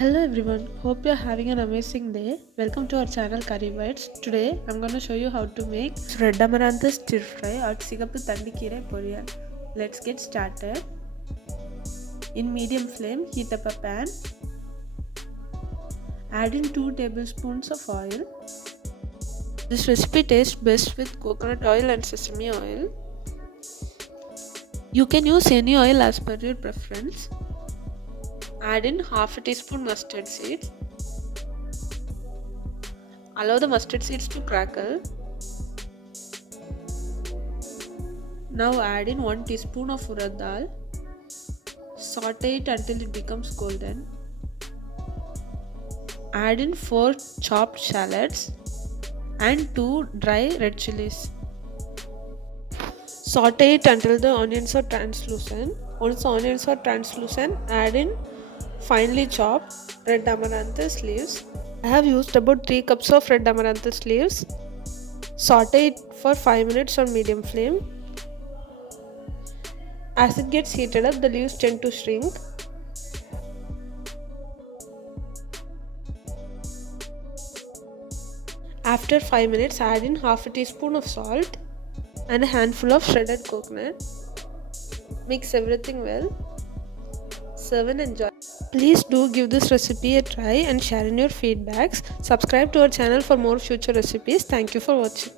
Hello everyone, hope you're having an amazing day. Welcome to our channel Curry Bites. Today I'm gonna show you how to make red amaranthus stir-fry or Sigappu Keerai Poriyal. Let's get started. In medium flame, heat up a pan. Add in 2 tablespoons of oil. This recipe tastes best with coconut oil and sesame oil. You can use any oil as per your preference. Add in half a teaspoon mustard seeds. Allow the mustard seeds to crackle. Now add in 1 teaspoon of urad dal. Saute it until it becomes golden. Add in 4 chopped shallots and 2 dry red chilies. Saute it until the onions are translucent. Once the onions are translucent, add in finely chopped red amaranthus leaves. I have used about 3 cups of red amaranthus leaves. Saute it for 5 minutes on medium flame. As it gets heated up, the leaves tend to shrink. After 5 minutes, add in half a teaspoon of salt and a handful of shredded coconut. Mix everything well. Serve and enjoy. Please do give this recipe a try and share in your feedbacks. Subscribe to our channel for more future recipes. Thank you for watching.